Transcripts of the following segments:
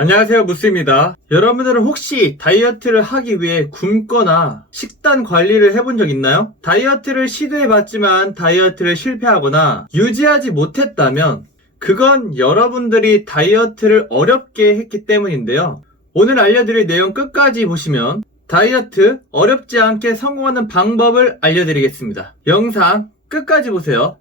안녕하세요, 무스입니다. 여러분들은 혹시 다이어트를 하기 위해 굶거나 식단 관리를 해본 적 있나요? 다이어트를 시도해봤지만 다이어트를 실패하거나 유지하지 못했다면 그건 여러분들이 다이어트를 어렵게 했기 때문인데요. 오늘 알려드릴 내용 끝까지 보시면 다이어트 어렵지 않게 성공하는 방법을 알려드리겠습니다. 영상 끝까지 보세요.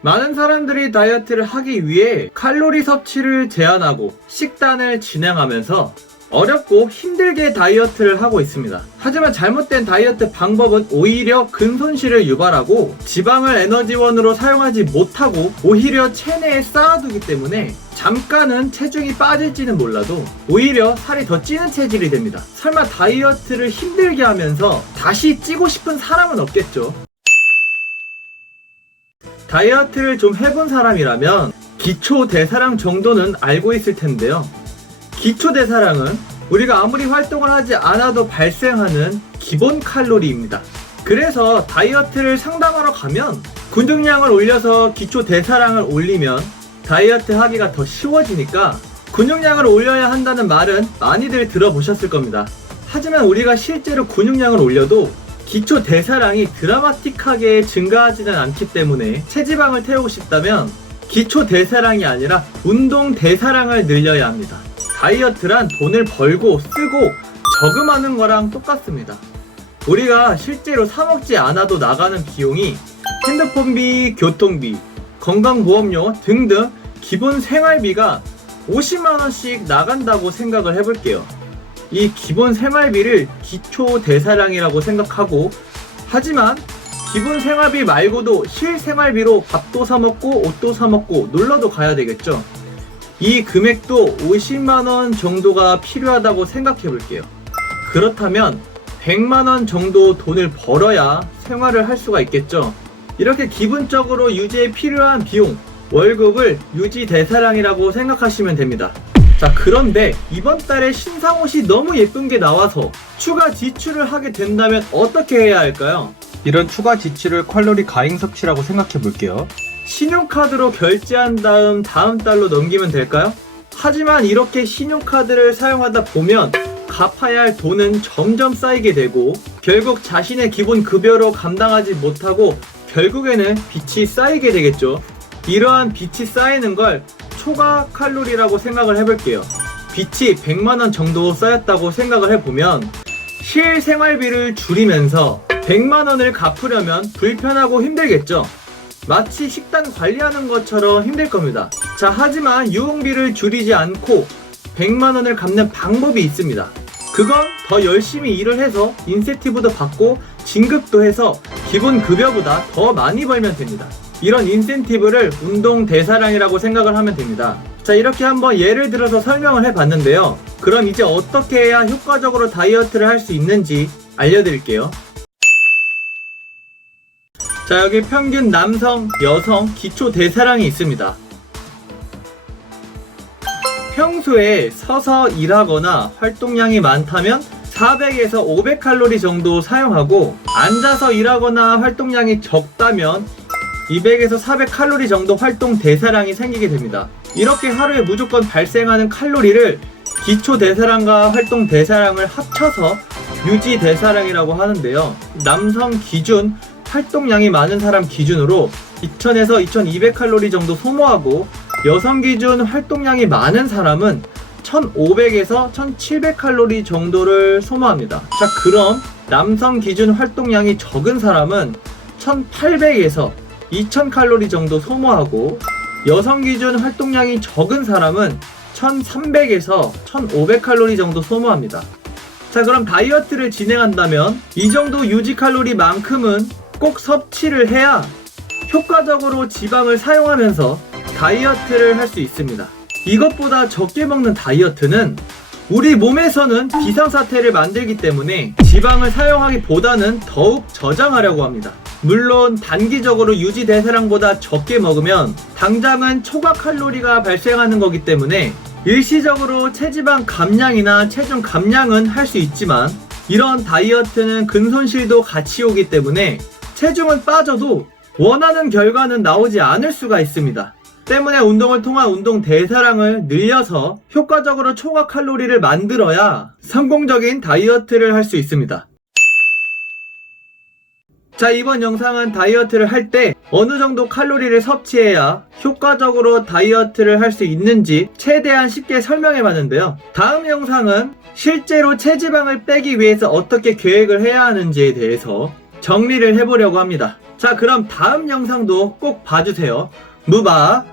많은 사람들이 다이어트를 하기 위해 칼로리 섭취를 제한하고 식단을 진행하면서 어렵고 힘들게 다이어트를 하고 있습니다. 하지만 잘못된 다이어트 방법은 오히려 근손실을 유발하고 지방을 에너지원으로 사용하지 못하고 오히려 체내에 쌓아두기 때문에 잠깐은 체중이 빠질지는 몰라도 오히려 살이 더 찌는 체질이 됩니다. 설마 다이어트를 힘들게 하면서 다시 찌고 싶은 사람은 없겠죠. 다이어트를 좀 해본 사람이라면 기초 대사량 정도는 알고 있을 텐데요. 기초 대사량은 우리가 아무리 활동을 하지 않아도 발생하는 기본 칼로리입니다. 그래서 다이어트를 상담하러 가면 근육량을 올려서 기초 대사량을 올리면 다이어트 하기가 더 쉬워지니까 근육량을 올려야 한다는 말은 많이들 들어보셨을 겁니다. 하지만 우리가 실제로 근육량을 올려도 기초 대사량이 드라마틱하게 증가하지는 않기 때문에 체지방을 태우고 싶다면 기초 대사량이 아니라 운동 대사량을 늘려야 합니다. 다이어트란 돈을 벌고 쓰고 저금하는 거랑 똑같습니다. 우리가 실제로 사 먹지 않아도 나가는 비용이 핸드폰비, 교통비, 건강보험료 등등 기본 생활비가 50만원씩 나간다고 생각을 해볼게요. 이 기본 생활비를 기초 대사량이라고 생각하고, 하지만 기본 생활비 말고도 실생활비로 밥도 사 먹고 옷도 사 먹고 놀러도 가야 되겠죠. 이 금액도 50만원 정도가 필요하다고 생각해 볼게요. 그렇다면 100만원 정도 돈을 벌어야 생활을 할 수가 있겠죠. 이렇게 기본적으로 유지에 필요한 비용, 월급을 유지 대사량이라고 생각하시면 됩니다. 자, 그런데 이번 달에 신상 옷이 너무 예쁜 게 나와서 추가 지출을 하게 된다면 어떻게 해야 할까요? 이런 추가 지출을 칼로리 과잉 섭취라고 생각해 볼게요. 신용카드로 결제한 다음 달로 넘기면 될까요? 하지만 이렇게 신용카드를 사용하다 보면 갚아야 할 돈은 점점 쌓이게 되고 결국 자신의 기본 급여로 감당하지 못하고 결국에는 빚이 쌓이게 되겠죠. 이러한 빚이 쌓이는 걸 초과 칼로리라고 생각을 해볼게요. 빚이 100만원 정도 쌓였다고 생각을 해보면 실생활비를 줄이면서 100만원을 갚으려면 불편하고 힘들겠죠. 마치 식단 관리하는 것처럼 힘들 겁니다. 자, 하지만 유흥비를 줄이지 않고 100만원을 갚는 방법이 있습니다. 그건 더 열심히 일을 해서 인센티브도 받고 진급도 해서 기본 급여보다 더 많이 벌면 됩니다. 이런 인센티브를 운동 대사량이라고 생각을 하면 됩니다. 자, 이렇게 한번 예를 들어서 설명을 해봤는데요. 그럼 이제 어떻게 해야 효과적으로 다이어트를 할 수 있는지 알려드릴게요. 자, 여기 평균 남성, 여성 기초 대사량이 있습니다. 평소에 서서 일하거나 활동량이 많다면 400에서 500칼로리 정도 사용하고, 앉아서 일하거나 활동량이 적다면 200에서 400칼로리 정도 활동 대사량이 생기게 됩니다. 이렇게 하루에 무조건 발생하는 칼로리를 기초 대사량과 활동 대사량을 합쳐서 유지 대사량이라고 하는데요. 남성 기준 활동량이 많은 사람 기준으로 2000에서 2200칼로리 정도 소모하고, 여성 기준 활동량이 많은 사람은 1500에서 1700칼로리 정도를 소모합니다. 자, 그럼 남성 기준 활동량이 적은 사람은 1800에서 2000칼로리 정도 소모하고, 여성 기준 활동량이 적은 사람은 1300에서 1500칼로리 정도 소모합니다. 자, 그럼 다이어트를 진행한다면 이 정도 유지 칼로리만큼은 꼭 섭취를 해야 효과적으로 지방을 사용하면서 다이어트를 할 수 있습니다. 이것보다 적게 먹는 다이어트는 우리 몸에서는 비상사태를 만들기 때문에 지방을 사용하기보다는 더욱 저장하려고 합니다. 물론 단기적으로 유지 대사량보다 적게 먹으면 당장은 초과 칼로리가 발생하는 거기 때문에 일시적으로 체지방 감량이나 체중 감량은 할 수 있지만, 이런 다이어트는 근손실도 같이 오기 때문에 체중은 빠져도 원하는 결과는 나오지 않을 수가 있습니다. 때문에 운동을 통한 운동 대사량을 늘려서 효과적으로 초과 칼로리를 만들어야 성공적인 다이어트를 할 수 있습니다. 자, 이번 영상은 다이어트를 할 때 어느 정도 칼로리를 섭취해야 효과적으로 다이어트를 할 수 있는지 최대한 쉽게 설명해 봤는데요. 다음 영상은 실제로 체지방을 빼기 위해서 어떻게 계획을 해야 하는지에 대해서 정리를 해보려고 합니다. 자, 그럼 다음 영상도 꼭 봐주세요. 무바